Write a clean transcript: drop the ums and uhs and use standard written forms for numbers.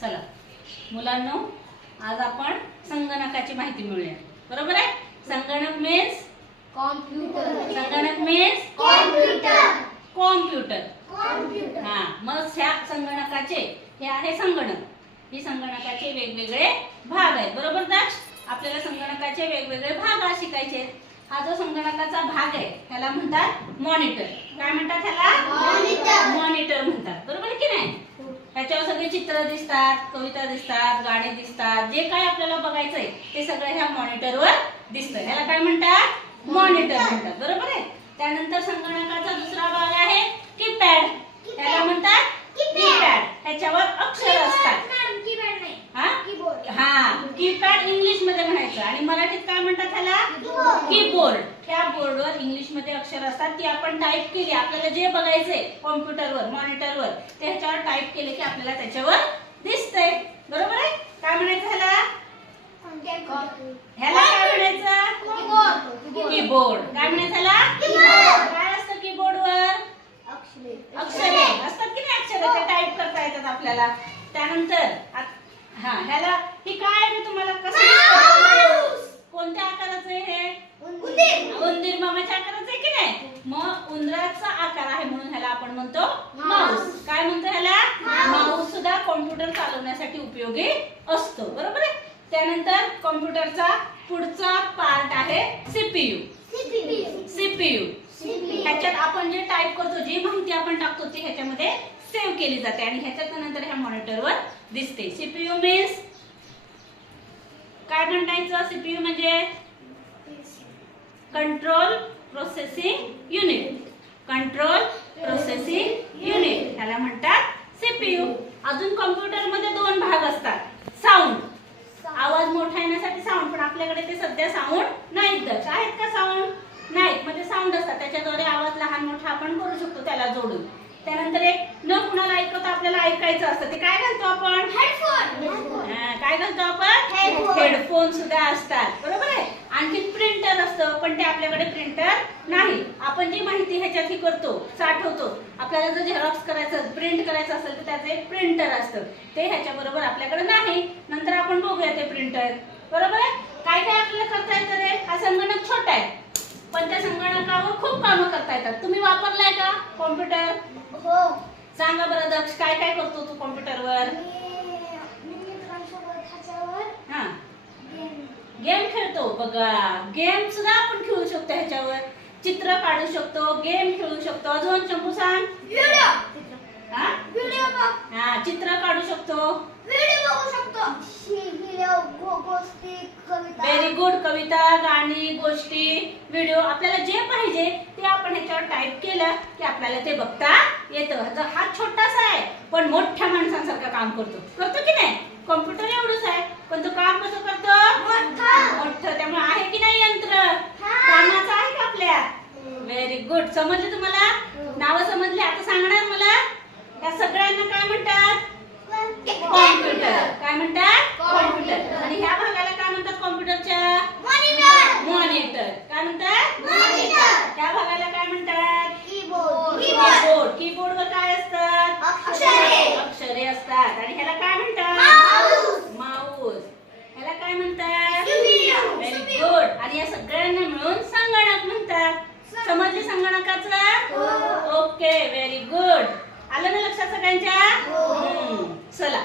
चला मुलांनो, आज आपण संगणकाची माहिती मिळूया. बरोबर आहे. संगणक मीन्स कॉम्प्युटर. संगणक मीन्स कॉम्प्युटर. कॉम्प्युटर. कॉम्प्युटर. हा, मग ह्या संगणकाचे हे आहे संगणक. ही संगणकाचे वेगवेगळे भाग आहेत. बरोबर दक्ष? आपल्याला संगणकाचे वेगवेगळे भाग शिकायचे आहेत. हा जो संगणकाचा भाग आहे त्याला म्हणतात मॉनिटर. काय म्हणतात त्याला? मॉनिटर. मॉनिटर म्हणतात. बरोबर की नाही? ह्याच्यावर सगळे चित्र दिसतात, कविता दिसतात, गाणी दिसतात. जे काय आपल्याला बघायचंय ते सगळं ह्या मॉनिटरवर दिसतं. ह्याला काय म्हणतात? मॉनिटर म्हणतात. बरोबर आहे. त्यानंतर संगणकाचा दुसरा भाग आहे कीपॅड. ह्याला म्हणतात कीपॅड. ह्याच्यावर अक्षर असतात. कीपॅड नाही. हा? कीबोर्ड. हा, कीपॅड इंग्लिश मध्ये म्हणायचं आणि मराठीत काय म्हणतात ह्याला? कीबोर्ड. त्या बोर्डवर इंग्लिश मध्ये अक्षर असतात. ती आपण टाईप केली, आपल्याला जे बघायचंय कॉम्प्युटरवर, मॉनिटरवर, ते ह्याच्यावर टाईप केले की आपल्याला त्याच्यावर दिसतंय. बरोबर आहे. काय म्हणायचं ह्याला? ह्याला काय म्हणायचं? कीबोर्ड. काय म्हणायचं ह्याला? काय असतं कीबोर्डवर? अक्षरे असतात की नाही? अक्षरे ते टाईप करता येतात आपल्याला. त्यानंतर ह्याला ही काय आहे तुम्हाला कसं दिसतं? कोणत्या आकाराचं आहे हे? उंदीर मामाच्या आकाराचं आहे की नाही? मग उंदराचा आकार आहे म्हणून ह्याला आपण म्हणतो माऊस. काय म्हणतो ह्याला? माऊस सुद्धा कॉम्प्युटर चालवण्यासाठी उपयोगी असतो. बरोबर आहे. त्यानंतर कॉम्प्युटरचा पुढचा पार्ट आहे सीपीयू. सीपीयू ह्याच्यात आपण जे टाईप करतो, जी माहिती आपण टाकतो ती ह्याच्यामध्ये सेव्ह केली जाते आणि ह्याच्यात नंतर ह्या मॉनिटरवर दिसते. सीपीयू मीन्स काय म्हणायचं? सीपीयू म्हणजे control processing unit. Control processing unit ह्याला म्हणतात सीपीयू. अजून कॉम्प्युटर मध्ये दोन भाग असतात. साऊंड, आवाज मोठा येण्यासाठी साऊंड, पण आपल्याकडे ते सध्या साऊंड नाहीत. आहेत का साऊंड? नाहीत. मध्ये साऊंड असतात, त्याच्याद्वारे आवाज लहान मोठा आपण करू शकतो त्याला जोडून. त्यानंतर एक न कुणाला ऐकवता आपल्याला ऐकायचं असतं, ते काय घालतो आपण? हेडफोन. काय घालतो आपण? हेडफोन सुद्धा असतात. बरोबर आहे. आणखी प्रिंटर असतं, पण ते आपल्याकडे प्रिंटर नाही. आपण जी माहिती ह्याच्यात ही करतो, साठवतो, आपल्याला जर झेरॉक्स करायचं, प्रिंट करायचं असेल तर त्याचं एक प्रिंटर असतं, ते ह्याच्या बरोबर आपल्याकडे नाही. नंतर आपण बघूया ते प्रिंटर. बरोबर आहे. काय काय आपल्याला करता येतं रे? हा संगणक छोटा आहे पण त्या संगणकावर खूप कामं करता येतात. तुम्ही वापरलाय का कॉम्प्युटर? हो. सांगा बरं दक्ष, काय काय करतो तू कॉम्प्युटरवर? हा, गेम खेळतो. बघा, गेम सुद्धा आपण खेळू शकतो ह्याच्यावर. चित्र काढू शकतो, गेम खेळू शकतो. अजून चंपू सांग. हा, चित्र काढू शकतो. Very good. कविता, गाणी, गोष्टी, व्हिडिओ, आपल्याला जे पाहिजे ते आपण ह्याच्यावर टाईप केलं की आपल्याला ते बघता येतं. हा छोटासा आहे पण मोठ्या माणसांसारखं काम करतो की नाही? कॉम्प्युटर एवढंच आहे पण तो काम कसं करतो? मोठं. त्यामुळे आहे की नाही यंत्र? कामाचं आहे का आपल्या? Very good. समजले तुम्हाला? नावं समजली? आता सांगणार मला या सगळ्यांना काय म्हणतात? कॉम्प्युटर. काय म्हणतात? कॉम्प्युटर. आणि ह्या भागाला काय म्हणतात कॉम्प्युटरच्या? मॉनिटर. काय म्हणतात? ह्या भागाला काय म्हणतात? कीबोर्ड. कीबोर्डवर काय असतात? अक्षरे असतात. आणि ह्याला काय म्हणतात? माऊस. ह्याला काय म्हणतात? Very good. आणि या सगळ्यांना मिळून संगणक म्हणतात. समजले संगणकाचं? Okay, very good. आलं ना लक्षात सगळ्यांच्या? चला.